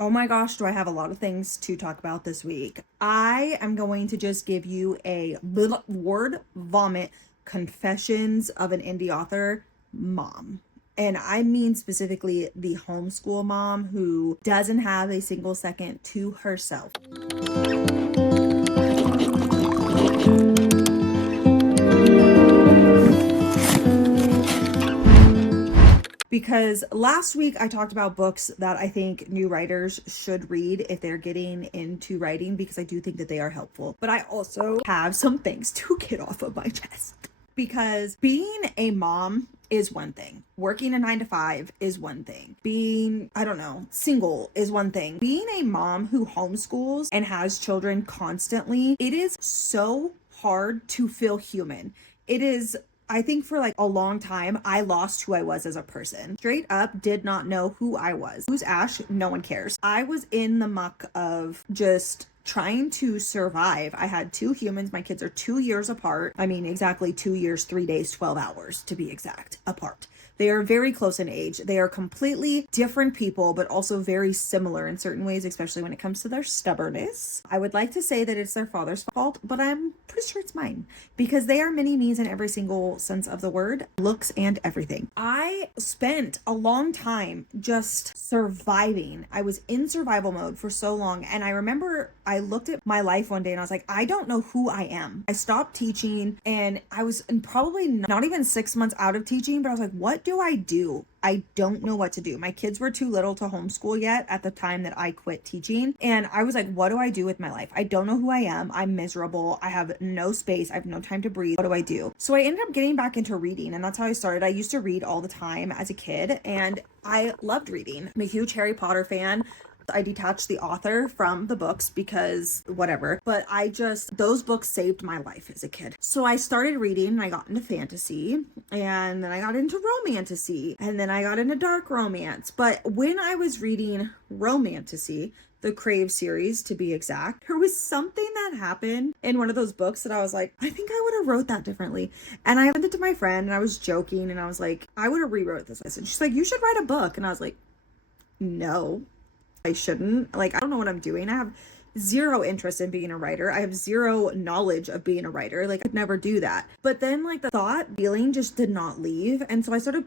Oh my gosh, do I have a lot of things to talk about this week. I am going to just give you a word vomit confessions of an indie author mom. And I mean specifically the homeschool mom who doesn't have a single second to herself. Because last week I talked about books that I think new writers should read if they're getting into writing, because I do think that they are helpful. But I also have some things to get off of my chest. Because being a mom is one thing. Working a 9 to 5 is one thing. Being, single is one thing. Being a mom who homeschools and has children constantly, it is so hard to feel human. It is, I think for like a long time, I lost who I was as a person. Straight up did not know who I was. Who's Ash? No one cares. I was in the muck of just trying to survive. I had 2 humans. My kids are 2 years apart. I mean, exactly 2 years, 3 days, 12 hours to be exact apart. They are very close in age. They are completely different people, but also very similar in certain ways, especially when it comes to their stubbornness. I would like to say that it's their father's fault, but I'm pretty sure it's mine because they are mini me's in every single sense of the word, looks and everything. I spent a long time just surviving. I was in survival mode for so long. And I remember I looked at my life one day and I was like, I don't know who I am. I stopped teaching and I was probably not even 6 months out of teaching, but I was like, what do I do? I don't know what to do. My kids were too little to homeschool yet at the time that I quit teaching. And I was like, what do I do with my life? I don't know who I am. I'm miserable. I have no space. I have no time to breathe. What do I do? So I ended up getting back into reading, and that's how I started. I used to read all the time as a kid, and I loved reading. I'm a huge Harry Potter fan. I detached the author from the books because whatever, but those books saved my life as a kid. So I started reading and I got into fantasy, and then I got into romantasy, and then I got into dark romance. But when I was reading romantasy, the Crave series to be exact, there was something that happened in one of those books that I was like, I think I would have wrote that differently. And I sent it to my friend and I was joking and I was like, I would have rewrote this. And she's like, you should write a book. And I was like, no, I shouldn't. Like, I don't know what I'm doing. I have zero interest in being a writer. I have zero knowledge of being a writer. Like, I'd never do that. But then like the feeling just did not leave. And so I started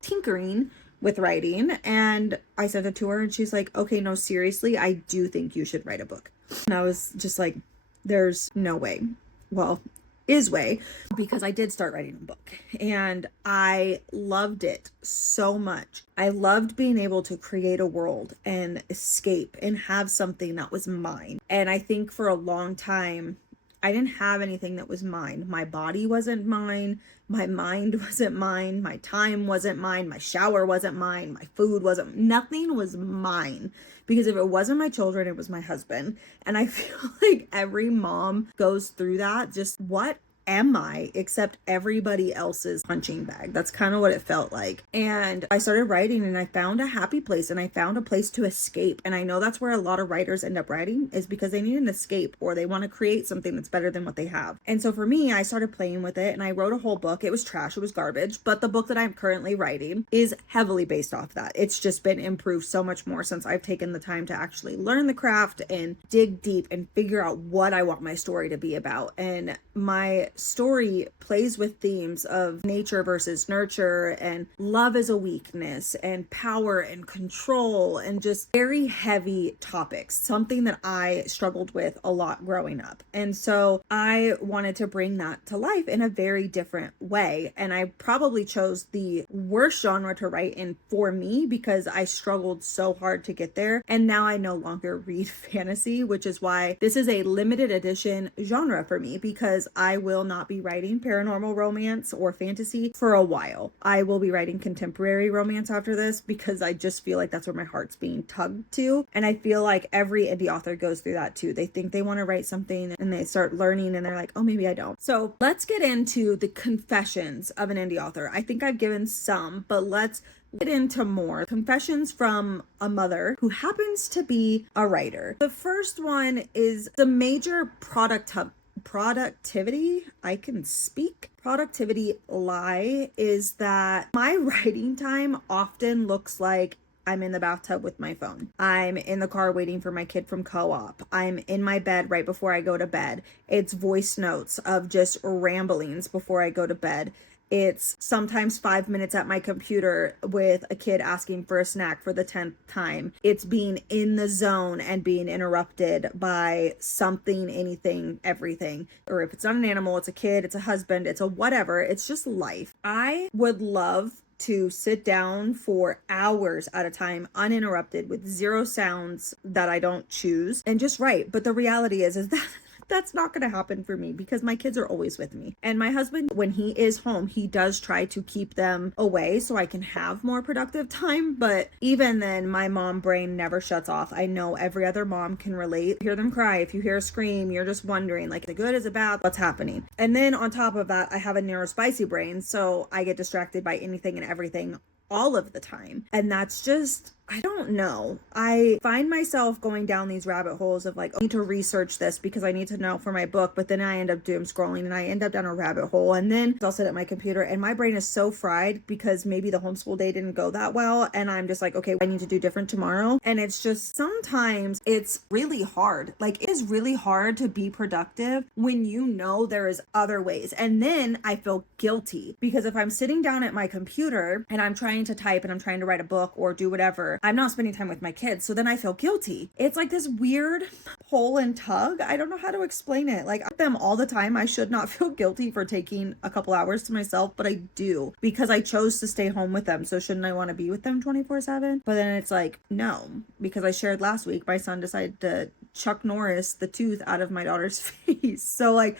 tinkering with writing and I sent it to her and she's like, okay, no, seriously, I do think you should write a book. And I was just like, there's no way. Well, is way, because I did start writing a book and I loved it so much. I loved being able to create a world and escape and have something that was mine. And I think for a long time, I didn't have anything that was mine. My body wasn't mine. My mind wasn't mine. My time wasn't mine. My shower wasn't mine. My food wasn't, nothing was mine. Because if it wasn't my children, it was my husband. And I feel like every mom goes through that. Just what am I except everybody else's punching bag? That's kind of what it felt like. And I started writing and I found a happy place and I found a place to escape. And I know that's where a lot of writers end up writing, is because they need an escape or they want to create something that's better than what they have. And so for me, I started playing with it and I wrote a whole book. It was trash. It was garbage. But the book that I'm currently writing is heavily based off that. It's just been improved so much more since I've taken the time to actually learn the craft and dig deep and figure out what I want my story to be about. And my story plays with themes of nature versus nurture and love as a weakness and power and control and just very heavy topics, something that I struggled with a lot growing up. And so I wanted to bring that to life in a very different way. And I probably chose the worst genre to write in for me because I struggled so hard to get there. And now I no longer read fantasy, which is why this is a limited edition genre for me, because I will not be writing paranormal romance or fantasy for a while. I will be writing contemporary romance after this because I just feel like that's where my heart's being tugged to. And I feel like every indie author goes through that too. They think they want to write something and they start learning and they're like, oh, maybe I don't. So let's get into the confessions of an indie author. I think I've given some, but let's get into more. Confessions from a mother who happens to be a writer. The first one is the major productivity lie is that my writing time often looks like I'm in the bathtub with my phone. I'm in the car waiting for my kid from co-op. I'm in my bed right before I go to bed. It's voice notes of just ramblings before I go to bed. It's sometimes 5 minutes at my computer with a kid asking for a snack for the 10th time. It's being in the zone and being interrupted by something, anything, everything. Or if it's not an animal, it's a kid, it's a husband, it's a whatever. It's just life. I would love to sit down for hours at a time uninterrupted with zero sounds that I don't choose and just write. But the reality is that that's not going to happen for me because my kids are always with me. And my husband, when he is home, he does try to keep them away so I can have more productive time. But even then, my mom brain never shuts off. I know every other mom can relate. Hear them cry. If you hear a scream, you're just wondering, like, the good is it bad? What's happening? And then on top of that, I have a neurospicy brain. So I get distracted by anything and everything all of the time. And that's just, I don't know. I find myself going down these rabbit holes of like, I need to research this because I need to know for my book, but then I end up doom scrolling and I end up down a rabbit hole. And then I'll sit at my computer and my brain is so fried because maybe the homeschool day didn't go that well. And I'm just like, okay, I need to do different tomorrow. And it's just, sometimes it's really hard. Like, it is really hard to be productive when you know there is other ways. And then I feel guilty because if I'm sitting down at my computer and I'm trying to type and I'm trying to write a book or do whatever, I'm not spending time with my kids. So then I feel guilty. It's like this weird pull and tug. I don't know how to explain it. Like, with them all the time, I should not feel guilty for taking a couple hours to myself, but I do because I chose to stay home with them. So shouldn't I want to be with them 24/7? But then it's like, no, because I shared last week, my son decided to Chuck Norris the tooth out of my daughter's face. So like,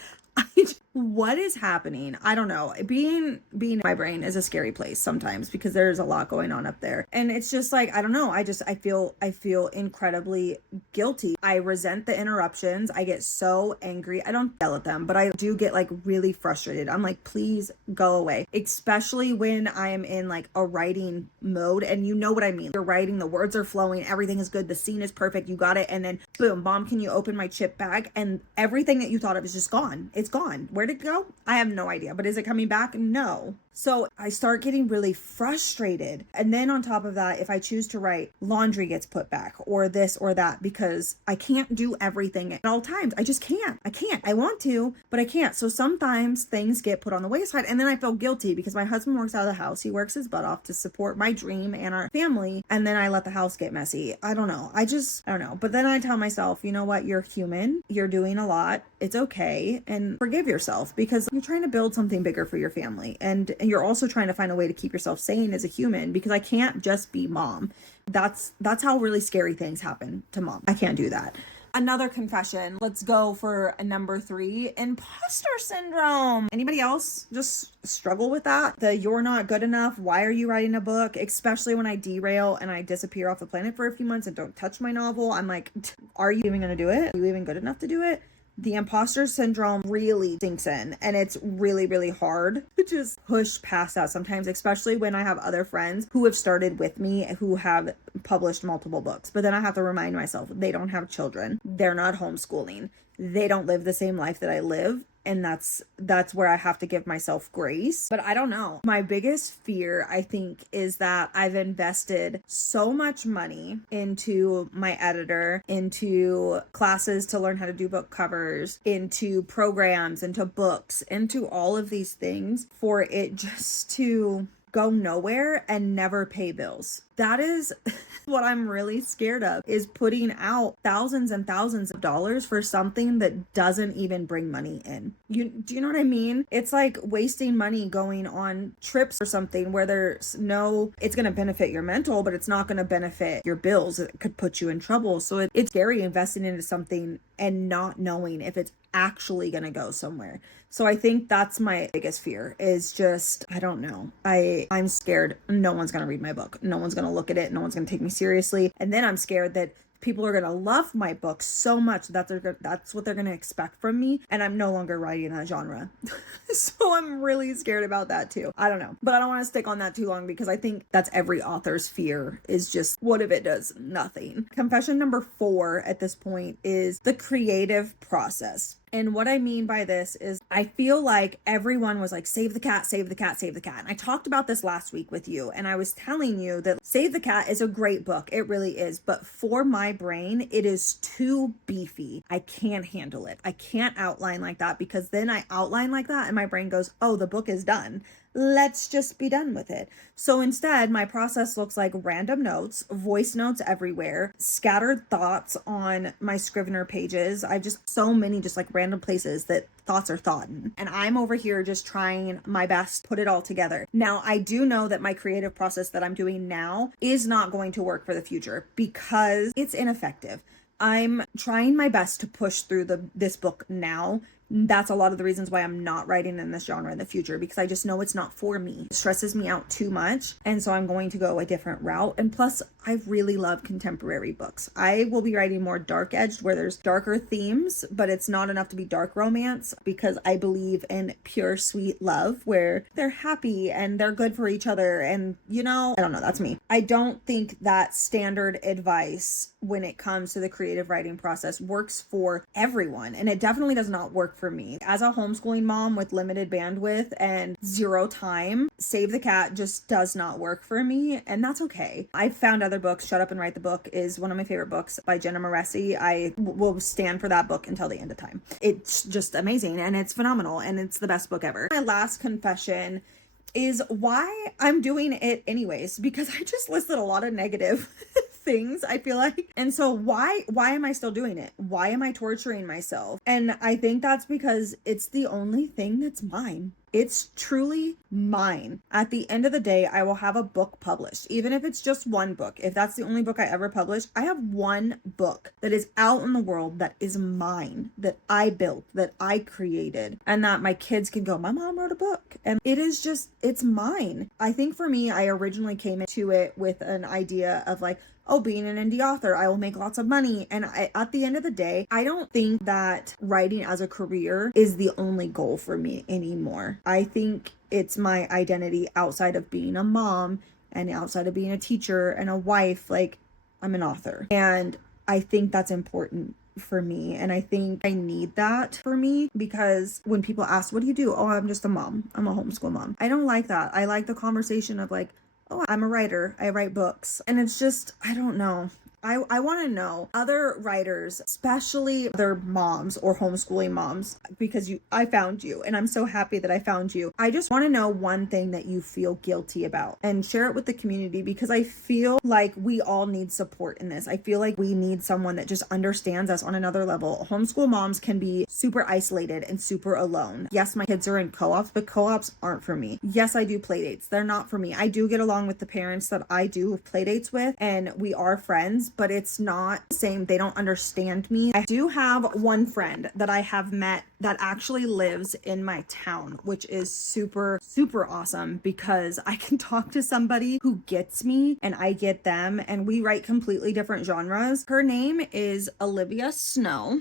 what is happening? I don't know. Being in my brain is a scary place sometimes because there's a lot going on up there. And it's just like, I don't know. I feel incredibly guilty. I resent the interruptions. I get so angry. I don't yell at them, but I do get like really frustrated. I'm like, please go away. Especially when I am in like a writing mode and you know what I mean. You're writing, the words are flowing, everything is good, the scene is perfect, you got it. And then boom, mom, can you open my chip bag? And everything that you thought of is just gone. It's gone. Where did it go? I have no idea. But is it coming back? No. So I start getting really frustrated. And then on top of that, if I choose to write, laundry gets put back or this or that because I can't do everything at all times. I just can't. I want to, but I can't. So sometimes things get put on the wayside and then I feel guilty because my husband works out of the house. He works his butt off to support my dream and our family. And then I let the house get messy. I don't know. I don't know. But then I tell myself, you know what? You're human. You're doing a lot. It's okay. And forgive yourself because you're trying to build something bigger for your family. And you're also trying to find a way to keep yourself sane as a human because I can't just be mom. That's how really scary things happen to mom. I can't do that. Another confession. Let's go for number 3, imposter syndrome. Anybody else just struggle with that? The you're not good enough. Why are you writing a book? Especially when I derail and I disappear off the planet for a few months and don't touch my novel. I'm like, are you even going to do it? Are you even good enough to do it? The imposter syndrome really sinks in and it's really, really hard to just push past that sometimes, especially when I have other friends who have started with me who have published multiple books. But then I have to remind myself they don't have children. They're not homeschooling. They don't live the same life that I live. And that's where I have to give myself grace. But I don't know. My biggest fear, I think, is that I've invested so much money into my editor, into classes to learn how to do book covers, into programs, into books, into all of these things for it just to go nowhere and never pay bills. That is what I'm really scared of, is putting out thousands and thousands of dollars for something that doesn't even bring money in. Do you know what I mean? It's like wasting money going on trips or something where it's going to benefit your mental, but it's not going to benefit your bills. It could put you in trouble. So it's scary investing into something and not knowing if it's actually going to go somewhere. So I think that's my biggest fear, is just, I don't know. I'm scared no one's going to read my book. No one's going to look at it. No one's going to take me seriously. And then I'm scared that people are going to love my book so much that that's what they're going to expect from me. And I'm no longer writing that genre. So I'm really scared about that too. I don't know. But I don't want to stick on that too long because I think that's every author's fear, is just, what if it does nothing? Confession number 4 at this point is the creative process. And what I mean by this is I feel like everyone was like, save the cat, save the cat, save the cat. And I talked about this last week with you, and I was telling you that Save the Cat is a great book. It really is. But for my brain, it is too beefy. I can't handle it. I can't outline like that, because then I outline like that and my brain goes, oh, the book is done. Let's just be done with it. So instead, my process looks like random notes, voice notes everywhere, scattered thoughts on my Scrivener pages. I just so many just like random places that thoughts are thought in. And I'm over here just trying my best to put it all together. Now, I do know that my creative process that I'm doing now is not going to work for the future because it's ineffective. I'm trying my best to push through this book now. That's a lot of the reasons why I'm not writing in this genre in the future, because I just know it's not for me. It stresses me out too much. And so I'm going to go a different route. And plus, I really love contemporary books. I will be writing more dark edged where there's darker themes, but it's not enough to be dark romance, because I believe in pure, sweet love where they're happy and they're good for each other. And, I don't know, that's me. I don't think that standard advice when it comes to the creative writing process works for everyone. And it definitely does not work for me. As a homeschooling mom with limited bandwidth and zero time, Save the Cat just does not work for me. And that's okay. I've found other books. Shut Up and Write the Book is one of my favorite books by Jenna Moreci. I will stand for that book until the end of time. It's just amazing and it's phenomenal and it's the best book ever. My last confession is why I'm doing it anyways, because I just listed a lot of negative things, I feel like. And so why am I still doing it? Why am I torturing myself? And I think that's because it's the only thing that's mine. It's truly mine. At the end of the day, I will have a book published, even if it's just one book. If that's the only book I ever publish, I have one book that is out in the world that is mine, that I built, that I created, and that my kids can go, my mom wrote a book. And it is just, it's mine. I think for me, I originally came into it with an idea of like, oh, being an indie author, I will make lots of money. And at the end of the day, I don't think that writing as a career is the only goal for me anymore. I think it's my identity outside of being a mom and outside of being a teacher and a wife. Like, I'm an author. And I think that's important for me. And I think I need that for me, because when people ask, what do you do? Oh, I'm just a mom. I'm a homeschool mom. I don't like that. I like the conversation of like, oh, I'm a writer. I write books. And it's just, I don't know. I want to know other writers, especially other moms or homeschooling moms, because I found you and I'm so happy that I found you. I just want to know one thing that you feel guilty about and share it with the community, because I feel like we all need support in this. I feel like we need someone that just understands us on another level. Homeschool moms can be super isolated and super alone. Yes, my kids are in co-ops, but co-ops aren't for me. Yes, I do play dates. They're not for me. I do get along with the parents that I do play dates with, and we are friends, but it's not the same. They don't understand me. I do have one friend that I have met that actually lives in my town, which is super, super awesome, because I can talk to somebody who gets me and I get them, and we write completely different genres. Her name is Olivia Snow,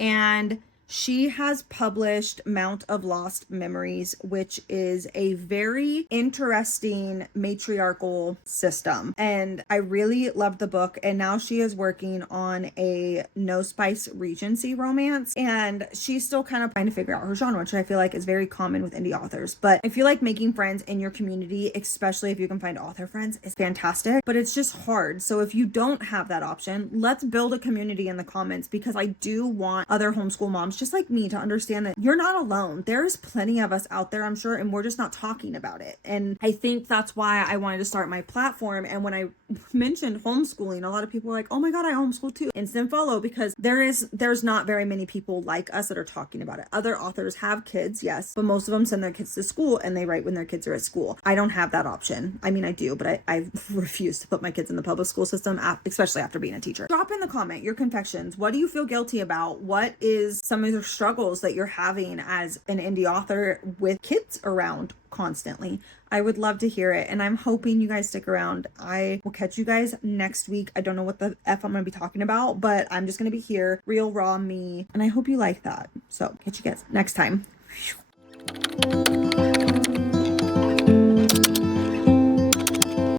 and she has published Mount of Lost Memories, which is a very interesting matriarchal system. And I really loved the book. And now she is working on a No Spice Regency romance. And she's still kind of trying to figure out her genre, which I feel like is very common with indie authors. But I feel like making friends in your community, especially if you can find author friends, is fantastic. But it's just hard. So if you don't have that option, let's build a community in the comments, because I do want other homeschool moms just like me to understand that you're not alone. There's plenty of us out there, I'm sure, and we're just not talking about it. And I think that's why I wanted to start my platform. And when I mentioned homeschooling, a lot of people were like, oh my God, I homeschool too. Instant follow, because there's not very many people like us that are talking about it. Other authors have kids, yes, but most of them send their kids to school and they write when their kids are at school. I don't have that option. I mean, I do, but I refuse to put my kids in the public school system, especially after being a teacher. Drop in the comment your confessions. What do you feel guilty about? What is some of your struggles that you're having as an indie author with kids around constantly? I would love to hear it, and I'm hoping you guys stick around. I will catch you guys next week. I don't know what the F I'm going to be talking about, but I'm just going to be here, real raw me, and I hope you like that. So catch you guys next time.